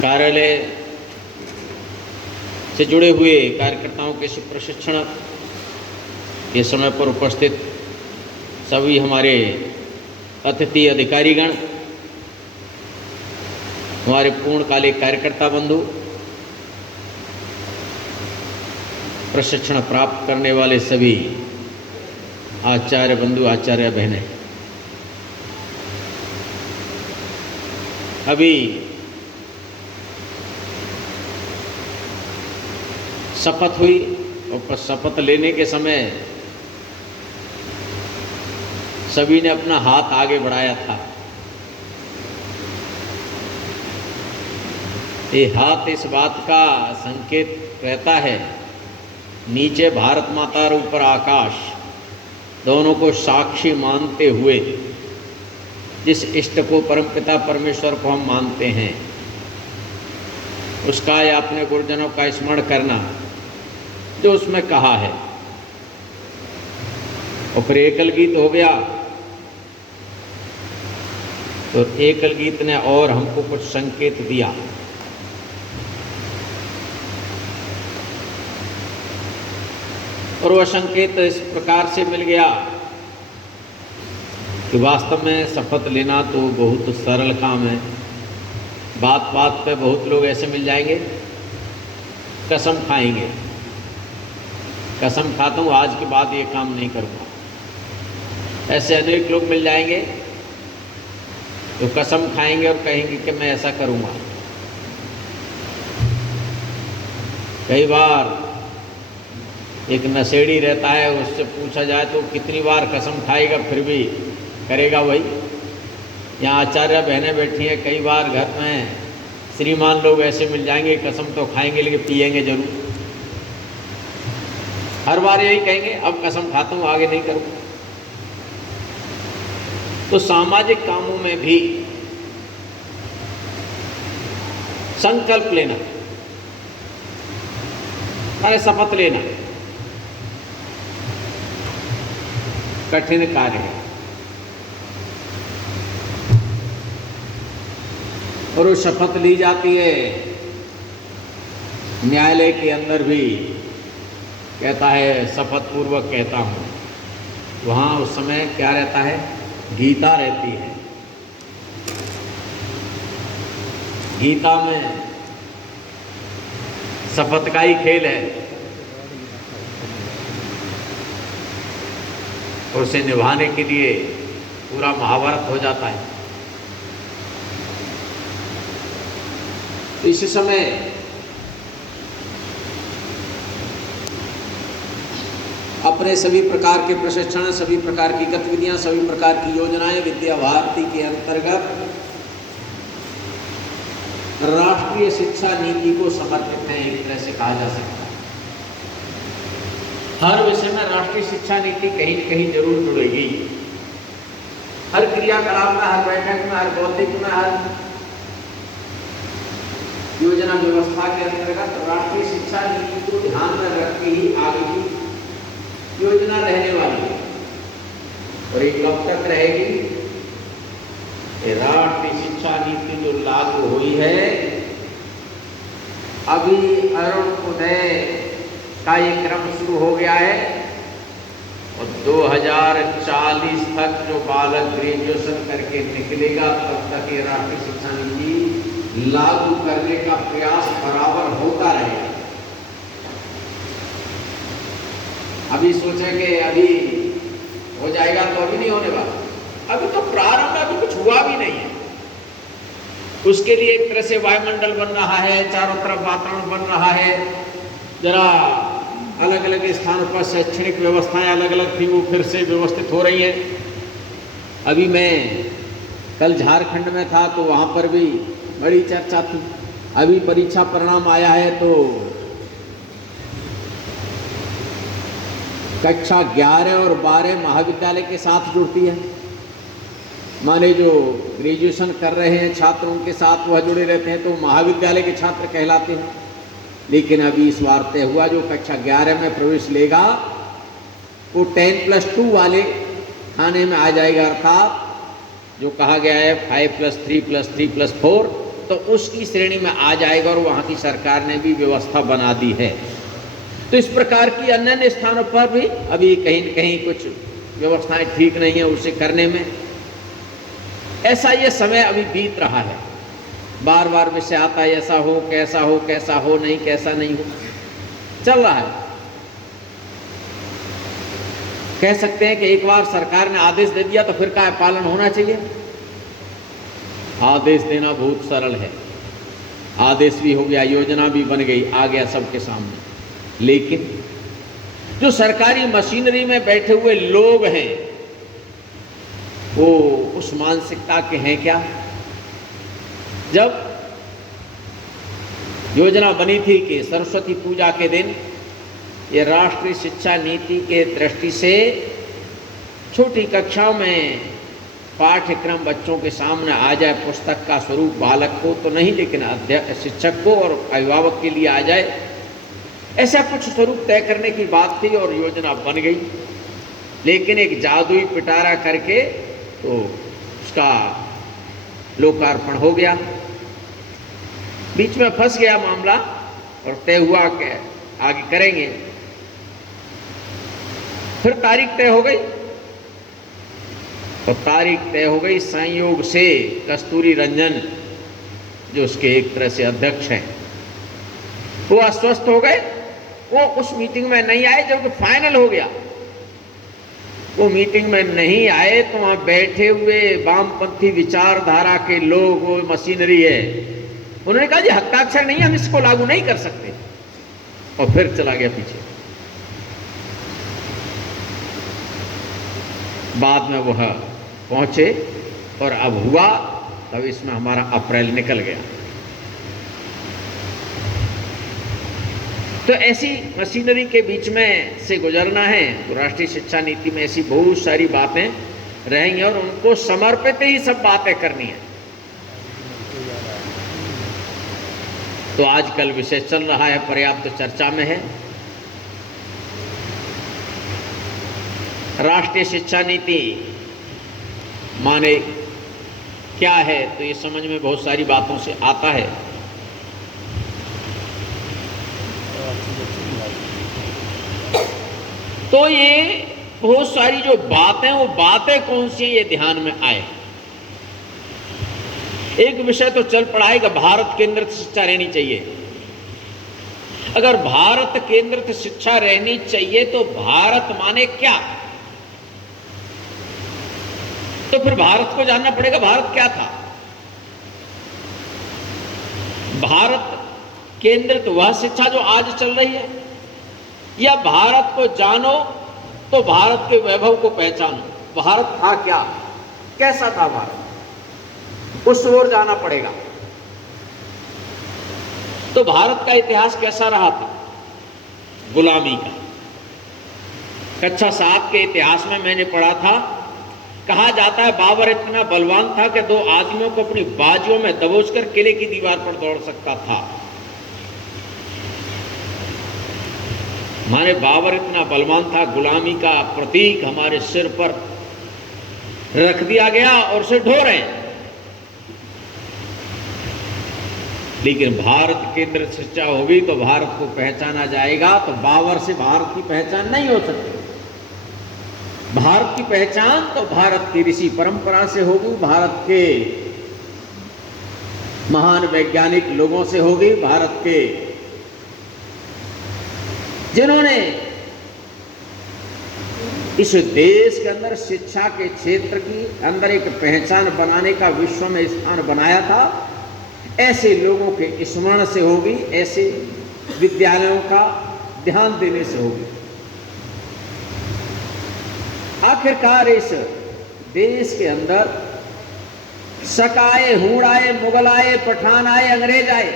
कार्यालय से जुड़े हुए कार्यकर्ताओं के प्रशिक्षण के समय पर उपस्थित सभी हमारे अतिथि अधिकारीगण, हमारे पूर्णकालिक कार्यकर्ता बंधु, प्रशिक्षण प्राप्त करने वाले सभी आचार्य बंधु, आचार्य बहनें, अभी शपथ हुई और शपथ लेने के समय सभी ने अपना हाथ आगे बढ़ाया था। ये हाथ इस बात का संकेत रहता है, नीचे भारत माता और ऊपर आकाश, दोनों को साक्षी मानते हुए जिस इष्ट को, परमपिता परमेश्वर को हम मानते हैं, उसका या अपने गुरुजनों का स्मरण करना जो उसमें कहा है। और फिर एकल गीत हो गया, तो एकल गीत ने और हमको कुछ संकेत दिया। और वह संकेत इस प्रकार से मिल गया कि वास्तव में शपथ लेना तो बहुत सरल काम है। बात बात पे बहुत लोग ऐसे मिल जाएंगे, कसम खाएंगे, कसम खाता हूँ आज के बाद ये काम नहीं करूँगा। ऐसे अनेक लोग मिल जाएंगे तो कसम खाएंगे और कहेंगे कि मैं ऐसा करूँगा। कई बार एक नशेड़ी रहता है, उससे पूछा जाए तो कितनी बार कसम खाएगा, फिर भी करेगा वही। यहाँ आचार्य बहनें बैठी हैं, कई बार घर में श्रीमान लोग ऐसे मिल जाएंगे, कसम तो खाएंगे लेकिन पिएंगे जरूर। हर बार यही कहेंगे, अब कसम खाता हूँ आगे नहीं करूँगा। तो सामाजिक कामों में भी संकल्प लेना, अरे शपथ लेना कठिन कार्य है। और वो शपथ ली जाती है, न्यायालय के अंदर भी कहता है शपथ पूर्वक कहता हूँ। वहाँ उस समय क्या रहता है, गीता रहती है। गीता में शपथ का ही खेल है और उसे निभाने के लिए पूरा महाभारत हो जाता है। इसी समय अपने सभी प्रकार के प्रशिक्षण, सभी प्रकार की गतिविधियां, सभी प्रकार की योजनाएं विद्या भारती के अंतर्गत राष्ट्रीय शिक्षा नीति को समर्पित है, एक तरह से कहा जा सकता है। हर विषय में राष्ट्रीय शिक्षा नीति कहीं न कहीं जरूर जुड़ेगी। हर क्रियाकलाप में, हर बैठक में, हर बौद्धिक में, हर योजना व्यवस्था के अंतर्गत राष्ट्रीय शिक्षा नीति को ध्यान में रख के ही आगे की योजना रहने वाली है। और ये कब तक रहेगी? राष्ट्रीय शिक्षा नीति जो लागू हुई है, अभी अरुण उदय का ये क्रम शुरू हो गया है और 2040 तक जो बालक ग्रेजुएशन करके निकलेगा, तब तक ये राष्ट्रीय शिक्षा नीति लागू करने का प्रयास बराबर होता रहेगा। अभी सोचे कि अभी हो जाएगा, तो अभी नहीं होने वाला। अभी तो प्रारंभ, अभी कुछ हुआ भी नहीं है। उसके लिए एक तरह से वायुमंडल बन रहा है, चारों तरफ वातावरण बन रहा है। जरा अलग अलग स्थानों पर शैक्षणिक व्यवस्थाएं अलग अलग थी, वो फिर से व्यवस्थित हो रही हैं। अभी मैं कल झारखंड में था तो वहाँ पर भी बड़ी चर्चा थी। अभी परीक्षा परिणाम आया है तो कक्षा 11 और 12 महाविद्यालय के साथ जुड़ती है। माने जो ग्रेजुएशन कर रहे हैं छात्र, उनके साथ वह जुड़े रहते हैं तो महाविद्यालय के छात्र कहलाते हैं। लेकिन अभी इस बार तय हुआ जो कक्षा 11 में प्रवेश लेगा वो 10+2 वाले खाने में आ जाएगा। अर्थात जो कहा गया है 5+3+3+4, तो उसकी श्रेणी में आ जाएगा और वहाँ की सरकार ने भी व्यवस्था बना दी है। तो इस प्रकार की अन्य स्थानों पर भी अभी कहीं न कहीं कुछ व्यवस्थाएं ठीक नहीं है उसे करने में। ऐसा ये समय अभी बीत रहा है, बार बार विषय आता है ऐसा हो कैसा हो, कैसा हो नहीं, कैसा नहीं हो, चल रहा है। कह सकते हैं कि एक बार सरकार ने आदेश दे दिया तो फिर का पालन होना चाहिए। आदेश देना बहुत सरल है, आदेश भी हो गया, योजना भी बन गई, आ गया सबके सामने। लेकिन जो सरकारी मशीनरी में बैठे हुए लोग हैं वो उस मानसिकता के हैं क्या? जब योजना बनी थी कि सरस्वती पूजा के दिन ये राष्ट्रीय शिक्षा नीति के दृष्टि से छोटी कक्षाओं में पाठ्यक्रम बच्चों के सामने आ जाए, पुस्तक का स्वरूप बालक को तो नहीं लेकिन शिक्षक को और अभिभावक के लिए आ जाए, ऐसा कुछ स्वरूप तय करने की बात थी और योजना बन गई। लेकिन एक जादुई पिटारा करके तो उसका लोकार्पण हो गया, बीच में फंस गया मामला और तय हुआ कि आगे करेंगे। फिर तारीख तय हो गई और तारीख तय हो गई संयोग से कस्तूरी रंजन जो उसके एक तरह से अध्यक्ष हैं वो अस्वस्थ हो गए, वो उस मीटिंग में नहीं आए जबकि फाइनल हो गया। वो मीटिंग में नहीं आए तो वहां बैठे हुए वामपंथी विचारधारा के लोग, वो मशीनरी है, उन्होंने कहा जी हस्ताक्षर नहीं, हम इसको लागू नहीं कर सकते, और फिर चला गया पीछे। बाद में वह पहुंचे और अब हुआ, तब इसमें हमारा अप्रैल निकल गया। तो ऐसी मशीनरी के बीच में से गुजरना है तो राष्ट्रीय शिक्षा नीति में ऐसी बहुत सारी बातें रहेंगी और उनको समर्पित ही सब बातें करनी है। तो आजकल विषय चल रहा है, पर्याप्त चर्चा में है, राष्ट्रीय शिक्षा नीति माने क्या है, तो ये समझ में बहुत सारी बातों से आता है। तो ये बहुत सारी जो बातें, वो बातें कौन सी हैं ये ध्यान में आए। एक विषय तो चल पड़ा है कि भारत केंद्रित शिक्षा रहनी चाहिए। अगर भारत केंद्रित शिक्षा रहनी चाहिए तो भारत माने क्या? तो फिर भारत को जानना पड़ेगा भारत क्या था। भारत केंद्रित वह शिक्षा जो आज चल रही है, या भारत को जानो तो भारत के वैभव को पहचानो। भारत था क्या, कैसा था भारत, उस ओर जाना पड़ेगा। तो भारत का इतिहास कैसा रहा था? गुलामी का। कक्षा 7 के इतिहास में मैंने पढ़ा था, कहा जाता है बाबर इतना बलवान था कि 2 आदमियों को अपनी बाजुओं में दबोचकर किले की दीवार पर दौड़ सकता था। हमारे बाबर इतना बलवान था, गुलामी का प्रतीक हमारे सिर पर रख दिया गया और उसे ढो रहे हैं। लेकिन भारत केंद्रित शिक्षा होगी तो भारत को पहचाना जाएगा, तो बाबर से भारत की पहचान नहीं हो सकती। भारत की पहचान तो भारत की ऋषि परंपरा से होगी, भारत के महान वैज्ञानिक लोगों से होगी, भारत के जिन्होंने इस देश के अंदर शिक्षा के क्षेत्र की अंदर एक पहचान बनाने का विश्व में स्थान बनाया था। ऐसे लोगों के स्मरण से होगी, ऐसे विद्यालयों का ध्यान देने से होगी। आखिरकार इस देश के अंदर सकाए, हूण आए, मुगल आए, पठान आए, अंग्रेज आए,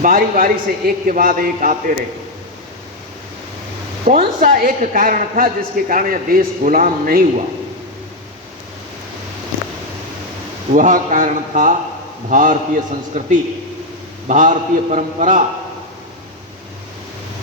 बारी बारी से एक के बाद एक आते रहे। कौन सा एक कारण था जिसके कारण यह देश गुलाम नहीं हुआ? वह कारण था भारतीय संस्कृति, भारतीय परंपरा,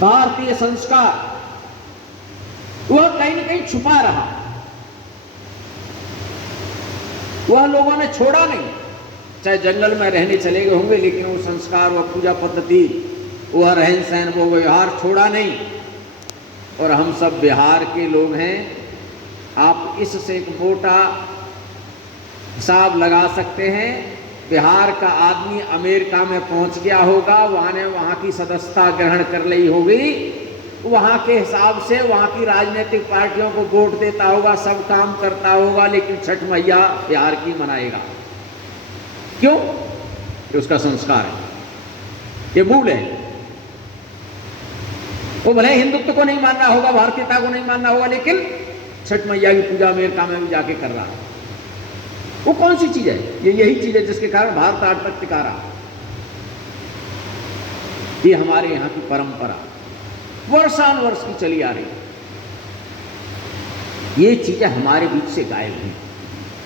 भारतीय संस्कार। वह कहीं न कहीं छुपा रहा। वह लोगों ने छोड़ा नहीं, चाहे जंगल में रहने चले गए होंगे, लेकिन वो संस्कार, वह पूजा पद्धति, वह रहन सहन, वो व्यवहार छोड़ा नहीं। और हम सब बिहार के लोग हैं। आप इससे एक मोटा हिसाब लगा सकते हैं, बिहार का आदमी अमेरिका में पहुंच गया होगा, वहाँ की सदस्यता ग्रहण कर ली होगी, वहाँ के हिसाब से वहाँ की राजनीतिक पार्टियों को वोट देता होगा, सब काम करता होगा, लेकिन छठ मैया बिहार की मनाएगा। क्यों? ये उसका संस्कार है, ये मूल है। वो भले हिंदुत्व को नहीं मानना होगा, भारतीयता को नहीं मानना होगा, लेकिन छठ मैया की पूजा अमेरिका में भी जाके कर रहा है। वो कौन सी चीज है? ये यही चीज है जिसके कारण भारत आज तक टिका रहा। ये हमारे यहाँ की परंपरा वर्षानुवर्ष की चली आ रही, ये चीजें हमारे बीच से गायब हुई।